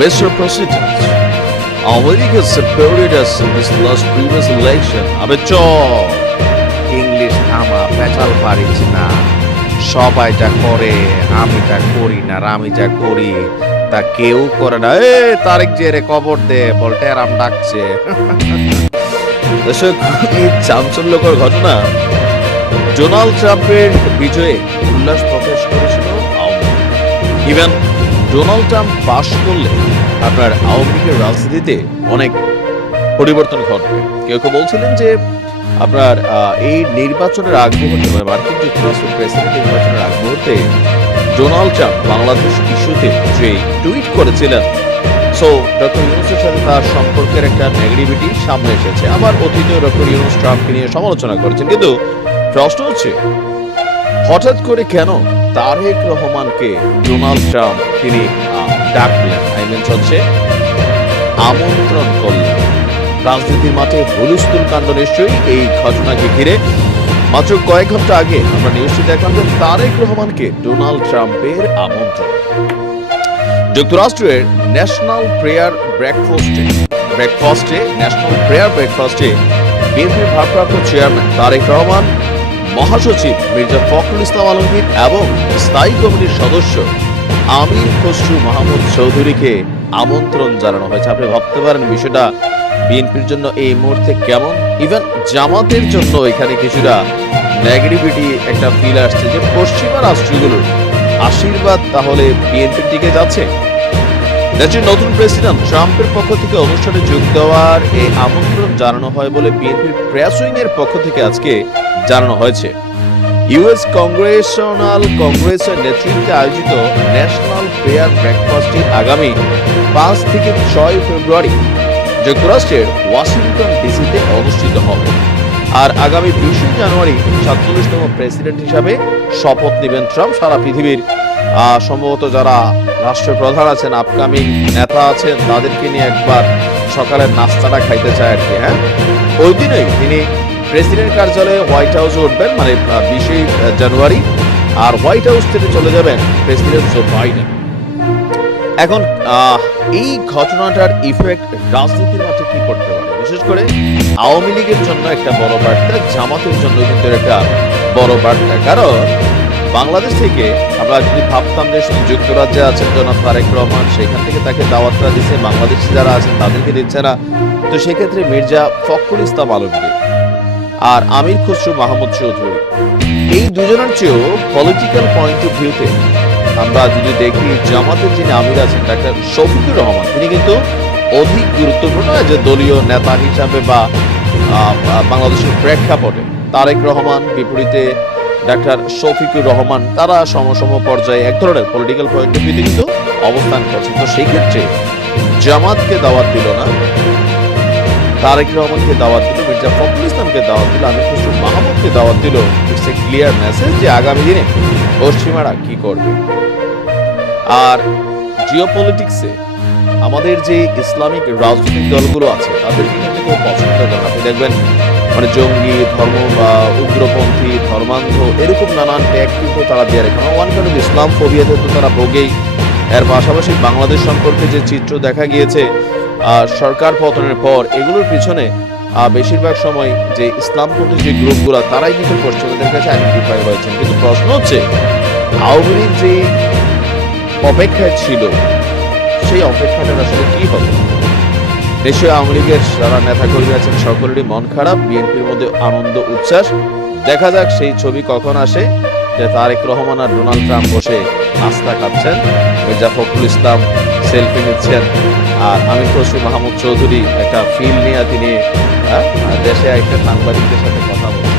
Mr. President, America supported us in this last previous election. আবে চল, English থামা, পেঁচাল পারিস না। সবাই যা করে আমি তা করি না, আর আমি যা করি তা কেউ করে না। তারেক জেরে কবর দে, বলতে আরাম ডাকছে। দর্শক, এই চাঞ্চল্যকর ঘটনা ডোনাল্ড ট্রাম্পের বিজয়ে উল্লাস প্রকাশ করেছিল Awami League. Even Donald Trump পাশ করলে আপনার আওয়ামী লীগের রাজনীতিতে অনেক পরিবর্তন ঘটবে। কেউ কেউ বলছিলেন যে আপনার এই নির্বাচনের আগ মুহূর্তে, মানে মার্কিন যুক্তরাষ্ট্রের প্রেসিডেন্ট নির্বাচনের আগ মুহূর্তে ডোনাল্ড ট্রাম্প বাংলাদেশ ইস্যুতে যে টুইট করেছিলেন, সো ডক্টর ইউনূসের সাথে তার সম্পর্কের একটা নেগেটিভিটি সামনে এসেছে। আবার অতীতেও ডক্টর ইউনূস ট্রাম্পকে নিয়ে সমালোচনা করেছেন। কিন্তু প্রশ্ন হচ্ছে, হঠাৎ করে কেন তারেক রহমানকে ডোনাল্ড ট্রাম্প তিনি ডাকলেন, হচ্ছে আমন্ত্রণ করলেন? রাজনীতির মাঠে হুলস্থুল কাণ্ড নিশ্চয়ই এই ঘটনাকে ঘিরে। মাত্র কয়েক ঘন্টা আগে আমরা নিউজটি দেখলাম যে তারেক রহমানকে ডোনাল্ড ট্রাম্পের আমন্ত্রণ। যুক্তরাষ্ট্রের ন্যাশনাল প্রেয়ার ব্রেকফাস্টে বিএনপির ভারপ্রাপ্ত চেয়ারম্যান তারেক রহমান, মহাসচিব মির্জা ফখরুল ইসলাম আলমগীর এবং স্থায়ী কমিটির সদস্য আমির খসরু মাহমুদ চৌধুরীকে আমন্ত্রণ জানানো হয়েছে। আপনি ভাবতে পারেন বিষয়টা বিএনপির জন্য এই মুহূর্তে কেমন। ইভেন জামাতের জন্য এখানে কিছুটা নেগেটিভিটি একটা ফিল আসছে যে পশ্চিমা রাষ্ট্রগুলোর আশীর্বাদ তাহলে বিএনপির দিকে যাচ্ছে। দেশের নতুন প্রেসিডেন্ট ট্রাম্পের পক্ষ থেকে অনুষ্ঠানে যোগ দেওয়ার এই আমন্ত্রণ জানানো হয় বলে বিএনপির প্রেস উইং এর পক্ষ থেকে আজকে জানানো হয়েছে। ইউএস কংগ্রেসের নেতৃত্বে আয়োজিত ন্যাশনাল প্রেয়ার ব্রেকফাস্টটি আগামী 5 থেকে 6 ফেব্রুয়ারি যুক্তরাষ্ট্রের ওয়াশিংটন ডিসিতে অনুষ্ঠিত হবে। আর আগামী 20 জানুয়ারি 47তম প্রেসিডেন্ট হিসাবে শপথ নেবেন ট্রাম্প। সারা পৃথিবীর সম্ভবত যারা রাষ্ট্রপ্রধান আছেন, আপকামিং নেতা আছেন, তাদেরকে নিয়ে একবার সকালের নাস্তাটা খাইতে চায় আর কি। ওই দিনই তিনি প্রেসিডেন্ট কার্যালয়ে হোয়াইট হাউসে উঠবেন, মানে 20 জানুয়ারি। আর হোয়াইট হাউস থেকে চলে যাবেন প্রেসিডেন্ট জো বাইডেন। এখন এই ঘটনাটার ইফেক্ট রাজনীতির মাঠে কি করতে পারে, বিশেষ করে আওয়ামী লীগের জন্য একটা বড় বার্তা, জামাতের জন্য কিন্তু একটা বড় বার্তা। কারণ বাংলাদেশ থেকে আমরা যদি ভাবতাম যে শুধু যুক্তরাজ্যে আছেন জনাব তারেক রহমান, সেখান থেকে তাকে দাওয়াতটা দিচ্ছে, বাংলাদেশে যারা আছেন তাদেরকে দিচ্ছে না। তো সেক্ষেত্রে মির্জা ফখরুল ইসলাম আলমগীর আর আমির খসরু মাহমুদ চৌধুরী, এই দুজনের চেয়েও পলিটিক্যাল পয়েন্ট অফ ভিউতে আমরা যদি দেখি জামাতের যিনি আমির আছেন ডাক্তার শফিকুর রহমান, তিনি কিন্তু অধিক গুরুত্বপূর্ণ যে দলীয় নেতা হিসাবে বা বাংলাদেশের প্রেক্ষাপটে। তারেক রহমান বিপরীতে ডাক্তার শফিকুর রহমান, তারা সমসম পর্যায়ে এক ধরনের পলিটিক্যাল পয়েন্ট অফ ভিউতে কিন্তু অবস্থান করছেন। তো সেই ক্ষেত্রে জামাতকে দাওয়াত দিল না, তারেক রহমানকে দাওয়াত দিল, মির্জা ফখরুল ইসলামকে দাওয়াত দিল, আমির খসরু মাহমুদকে দাওয়াত দিল। ইটস এ ক্লিয়ার মেসেজ যে আগামী দিনে পশ্চিমারা কি করবে। আর জিওপলিটিক্সে আমাদের যে ইসলামিক রাজনৈতিক দলগুলো আছে তাদেরকে কিন্তু কেউ পছন্দ করে না। আপনি দেখবেন মানে জঙ্গি, ধর্ম বা উগ্রপন্থী, ধর্মান্ধ, এরকম নানান ট্যাগ কিন্তু তারা দিয়ে রাখে। ওয়ান কাইন্ড অফ ইসলাম ফোবিয়াতে তো তারা ভোগেই। এর পাশাপাশি বাংলাদেশ সম্পর্কে যে চিত্র দেখা গিয়েছে সরকার পতনের পর, এগুলোর পিছনে বেশিরভাগ সময় যে ইসলামপন্থী যে গ্রুপগুলো তারাই কিন্তু পশ্চিমাদের কাছে আইডেন্টিফাই হয়েছেন। কিন্তু প্রশ্ন হচ্ছে আওয়ামী লীগ যে অপেক্ষায় ছিল, সেই অপেক্ষাটার আসলে কি হবে? দেশীয় আওয়ামী লীগের যারা নেতাকর্মী আছেন সকলেরই মন খারাপ, বিএনপির মধ্যে আনন্দ উচ্ছ্বাস। দেখা যাক সেই ছবি কখন আসে যে তারেক রহমান আর ডোনাল্ড ট্রাম্প বসে নাস্তা খাচ্ছেন, মির্জা ফখরুল ইসলাম সেলফি নিচ্ছেন, আর আমির খসরু মাহমুদ চৌধুরী একটা ফিল নিয়ে তিনি দেশে একটা সাংবাদিকদের সাথে কথা বলছেন।